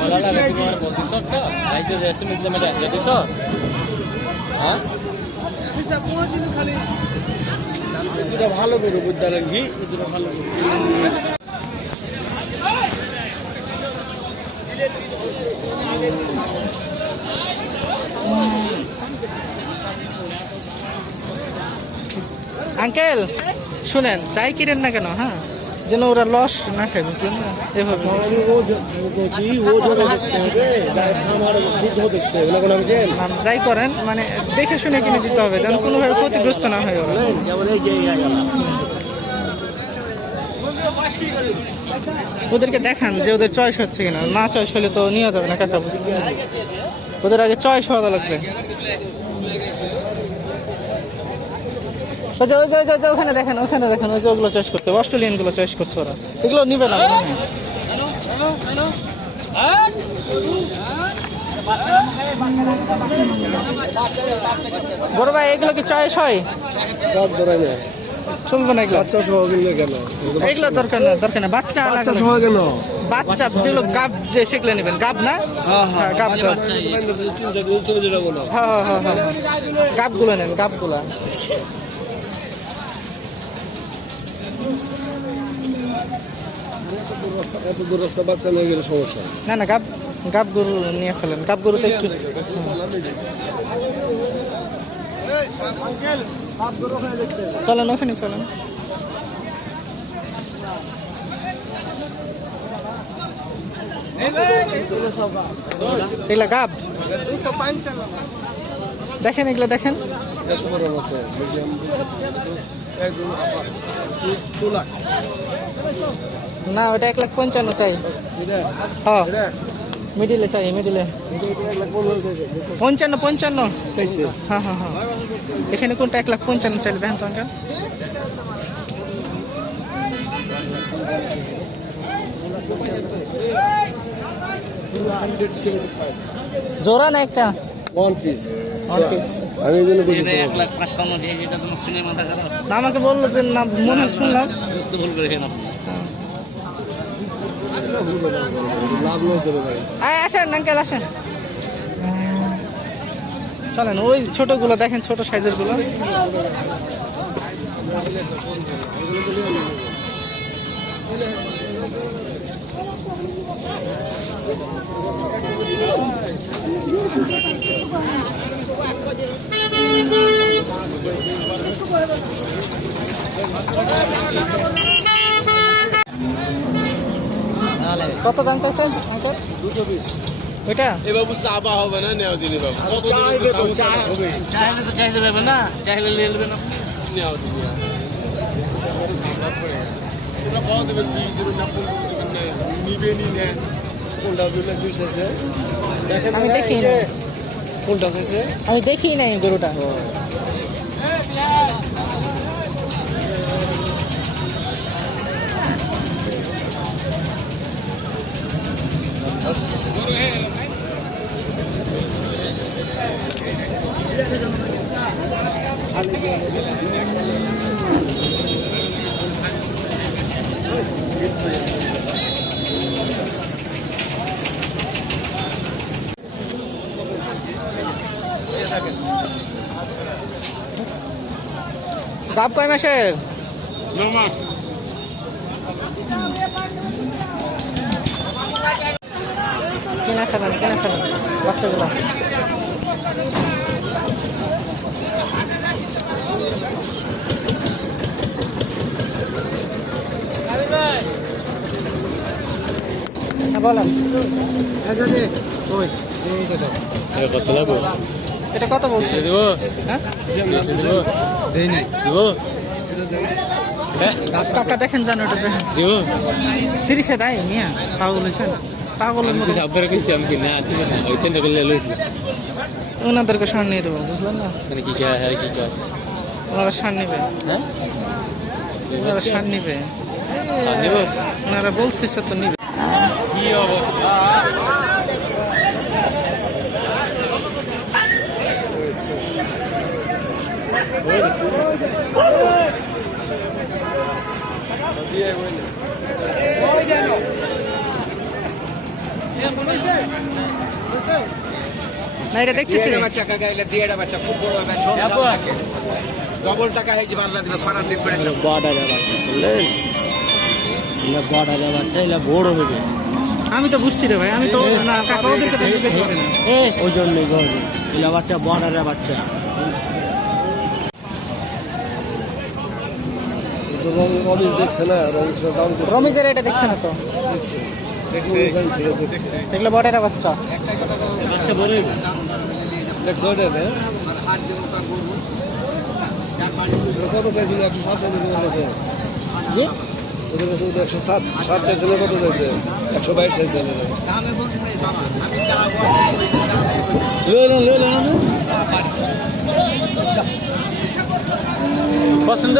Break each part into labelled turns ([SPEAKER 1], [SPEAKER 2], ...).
[SPEAKER 1] হয়
[SPEAKER 2] লাগে তো রাইতে যে এসএমএস দিলাম এটা আনসার দিছ? হ্যাঁ?
[SPEAKER 1] দুটা ভালো বুদ্ধারের ঘি দুটা ভালো
[SPEAKER 3] আঙ্কেল, শুনেন, চাই কিনেন না কেন হ্যাঁ? যেন ওরা লস না খায়, বুঝলেন না? এভাবে। যাই করেন মানে দেখে শুনে কিনে দিতে হবে, যেন কোনোভাবে ক্ষতিগ্রস্ত না হয় ওরা। ওদেরকে দেখান যে ওদের চয়েস হচ্ছে কিনা। না চয়েস হলে তো নিয়ে যাবে না কাকা বুঝলেন ওদের আগে চয়েস হওয়া লাগবে। ওই যে ওই যে ওখানে দেখেন ওখানে দেখেন ওই যে ওগুলো চয়েস করতে অস্ট্রেলিয়ানগুলো চয়েস করছে ওরা। এগুলো নিবে না মনে বড় ভাই এগুলো কি চয়েস হয়? চলবে না এগুলো।
[SPEAKER 4] বাচ্চা সহ কেন?
[SPEAKER 3] এগুলো দরকার না দরকার না। বাচ্চা
[SPEAKER 4] বাচ্চা সহ কেন?
[SPEAKER 3] বাচ্চা যেগুলো গাব যে সেগুলো নেবেন গাব না? হ্যাঁ গাব গাব হ্যাঁ হ্যাঁ হ্যাঁ হ্যাঁ গাবগুলো নেন গাবগুলো।
[SPEAKER 4] এত দূর রাস্তা বাচ্চা নিয়ে গেলে সমস্যা।
[SPEAKER 3] না না গাব গাব গরু নিয়ে ফেলেন। গাব গরুতে একটু চলেন ওখানে চলেন। এগুলা দেখেন এগুলা, দেখেন। না, ওটা এক লাখ পঞ্চান্ন চাই। হ্যাঁ। মিডিলে চাই, মিডিলে। পঞ্চান্ন পঞ্চান্ন। হ্যাঁ হ্যাঁ হ্যাঁ। এখানে কোনটা এক লাখ পঞ্চান্ন চাই, দেখেন তো আঙ্কেল। জোড়া না একটা?
[SPEAKER 4] One piece
[SPEAKER 3] One piece।
[SPEAKER 4] আমি এই জন্য বুঝেছি
[SPEAKER 3] না আমাকে বলল যে না মনে শুনলাম
[SPEAKER 1] বুঝতে ভুল
[SPEAKER 4] লাভ তবে ভাই।
[SPEAKER 3] আসেন আঙ্কেল আসেন। চলেন ওই ছোটগুলো দেখেন ছোট সাইজেরগুলো। কত দাম চাইছেন?
[SPEAKER 4] দুশো পিস
[SPEAKER 3] ওইটা
[SPEAKER 4] এ বাবু চাপা হবে না? নেওয়া দিনি বাবু। কত
[SPEAKER 1] চাইলে তো চাইতে পারবেন না? চাইলে নিয়ে নেবেন আপনি
[SPEAKER 4] নেওয়া কত দেবেন বিশ দেবেন না পনেরো দেবেন না নিবেনই না কোনটা দিলে বিশ আছে দেখেন
[SPEAKER 3] আমি
[SPEAKER 4] না,
[SPEAKER 3] দেখি
[SPEAKER 4] এই যে,
[SPEAKER 3] না।
[SPEAKER 4] কোনটা চাইছে
[SPEAKER 3] আমি দেখি নাই গরুটা গাব কয় মাসের কিনা ফেলেন কিনা ফেলেন। বাচ্চাগুলো। হ্যাঁ বলেন।
[SPEAKER 2] কত লাগবে
[SPEAKER 3] এটা কত বলছে।
[SPEAKER 2] দেব।
[SPEAKER 3] হ্যাঁ?
[SPEAKER 2] দেব। দেব।
[SPEAKER 3] কাকা দেখেন জানো এটা দেখেন।
[SPEAKER 2] দেব।
[SPEAKER 3] তিরিশে দেয় মিয়া পাগল হয়েছেন পাগলের মতো।
[SPEAKER 2] কিছু আপনারা কিছু আমি না ওই তিনটা করলে লইছি।
[SPEAKER 3] ওনাদেরকে সার নিয়ে দেবো বুঝলেন না?
[SPEAKER 2] মানে কি কে হ্যাঁ কি কে
[SPEAKER 3] ওনারা সার নিবে।
[SPEAKER 2] হ্যাঁ?
[SPEAKER 3] ওনারা সার নিবে।
[SPEAKER 2] সার নিব?
[SPEAKER 3] ওনারা বলতেছে তো নিবে।
[SPEAKER 2] কি অবস্থা?
[SPEAKER 3] না এটা দেখতেছি।
[SPEAKER 5] বাচ্চা কাকা এলে দিয়ে বাচ্চা খুব বড় হবে ডবল টাকা হয়েছে বাংলা দিবে খরার দিন করে
[SPEAKER 1] বর্ডারের বাচ্চা শুনলেন? এগুলো বর্ডারের বাচ্চা এগুলো বড় হবে।
[SPEAKER 3] আমি তো বুঝছি রে ভাই আমি তো না কাকা ওদেরকে তো দেখতে পারি না।
[SPEAKER 1] ওই জন্যই গরু এগুলো বাচ্চা বর্ডারের বাচ্চা।
[SPEAKER 4] রমেশ দেখছে না রমেশ দাম
[SPEAKER 3] রমিজের এটা দেখছে না তো? এগুলো বটেরা বাচ্চা।
[SPEAKER 4] দেখছ ওটা হ্যাঁ? কত চাইছিল? একশো সাত চাইছিল কত? চাইছে
[SPEAKER 3] জি?
[SPEAKER 4] ওদের কাছে ওদের একশো সাত সাত চাইছিল কত চাইছে? একশো বাইশ চাইছিল
[SPEAKER 2] পছন্দ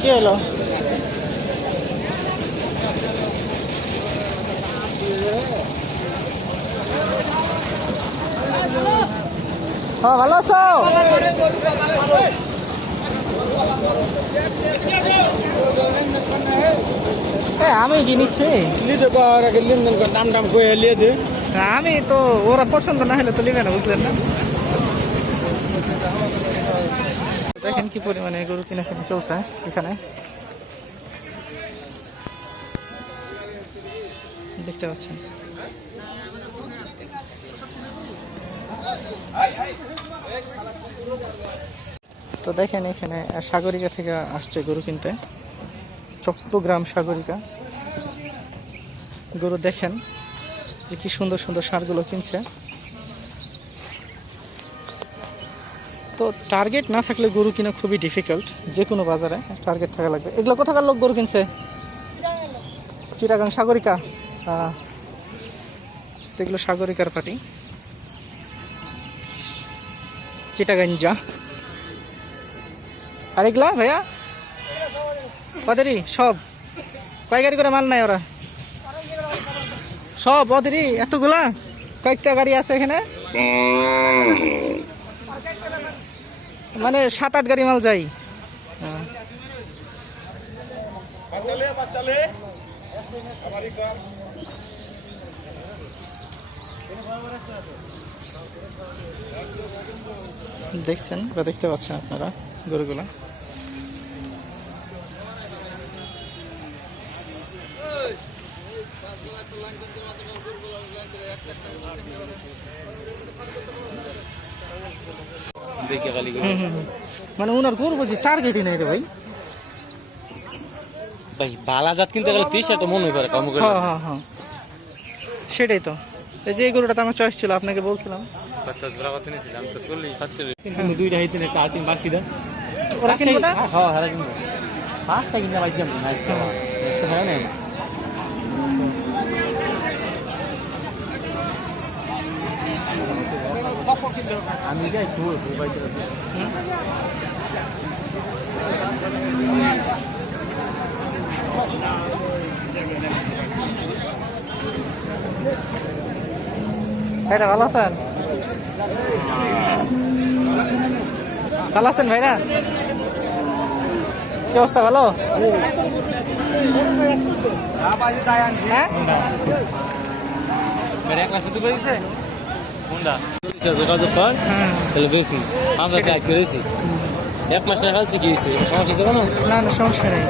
[SPEAKER 3] কি হলো হ্যাঁ ভালো আছো আমি কি নিচ্ছি
[SPEAKER 1] নিতে পাওয়ার আগে লেনদেন করে দাম টাম করে লিয়ে দে
[SPEAKER 3] আমি তো, ওরা পছন্দ না হলে তো নেবে না, বুঝলেন না? দেখেন কি পরিমাণে গরু কিনা কিনে চলছে এখানে। দেখতে পাচ্ছেন। তো দেখেন এখানে সাগরিকা থেকে আসছে গরু কিনতে। চট্টগ্রাম সাগরিকা। গরু দেখেন। যে কি সুন্দর সুন্দর সারগুলো কিনছে। তো টার্গেট না থাকলে গরু কিনা খুবই ডিফিকাল্ট যে কোনো বাজারে টার্গেট থাকা লাগবে। এগুলো কোথাকার লোক গরু কিনছে? চিটাগাং সাগরিকা। তো এগুলো সাগরিকার পাটি। চিটাগাঞ্জা আর এগুলা ভাইয়া? কদেরই সব। কয় গাড়ি করে মাল নাই ওরা? সব ওদেরই এতগুলা? কয়েকটা গাড়ি আছে এখানে? মানে সাত আট গাড়ি মাল যাই। দেখছেন বা দেখতে পাচ্ছেন আপনারা গরুগুলা
[SPEAKER 2] দেখে খালি
[SPEAKER 3] হুম, হুম, হুম। মানে ওনার গরু বুঝি টার্গেটই নাই রে ভাই।
[SPEAKER 2] ভাই বালাজাত কিনতে গেলে তিরিশ একটা মনে করে কম করে।
[SPEAKER 3] হ্যাঁ হ্যাঁ হ্যাঁ। সেটাই তো। এই যে এই গরুটা তো আমার চয়েস ছিল আপনাকে বলছিলাম।
[SPEAKER 2] পঞ্চাশ গ্রাম কত নিয়েছিলাম? তো চল্লিশ পাঁচশো কিন্তু দুইটা হাইতে না চার তিন বাসি দেন
[SPEAKER 3] ওরা কিনবো না
[SPEAKER 2] হ্যাঁ হ্যাঁ কিনবো। পাঁচটা কিনতে না তো হয় না আমি যাই তো বাইতে
[SPEAKER 3] ভাইরা ভালো আছেন? ভালো আছেন ভাইরা কি অবস্থা, ভালো? হ্যাঁ?
[SPEAKER 2] মেরে এক মাস হতে পেরেছে কোনটা যোগাযোগ কর তাহলে বেশি আমরা ট্রাই করেছি এক মাস না ফেলছি কি হয়েছে সমস্যা ছিল না
[SPEAKER 3] না না সমস্যা নেই।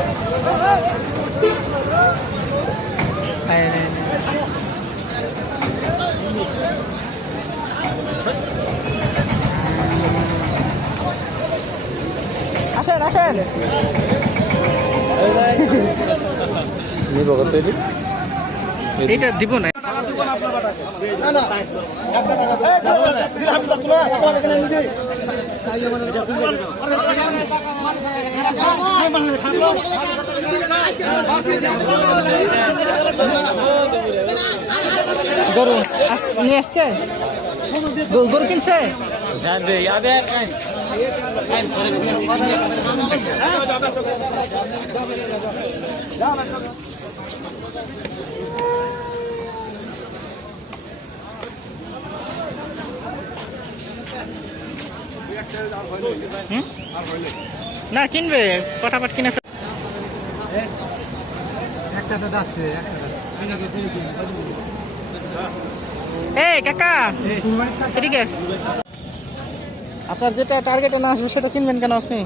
[SPEAKER 3] আসেন আসেন
[SPEAKER 2] নিব কত
[SPEAKER 3] এটা দিব না গরু আস- নিয়ে আসছে? গরু- কিনছে?
[SPEAKER 2] জানবে ইয়াদে?
[SPEAKER 3] না, কিনবে ফটাফট কিনে এই, কাকা আপনার যেটা টার্গেটে না আসবে, সেটা কিনবেন কেন আপনি?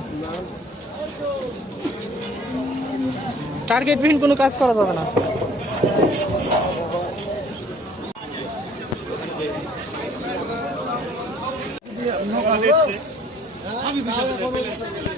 [SPEAKER 3] টার্গেটবিহীন কোনো কাজ করা যাবে না।
[SPEAKER 4] সবই বিষয়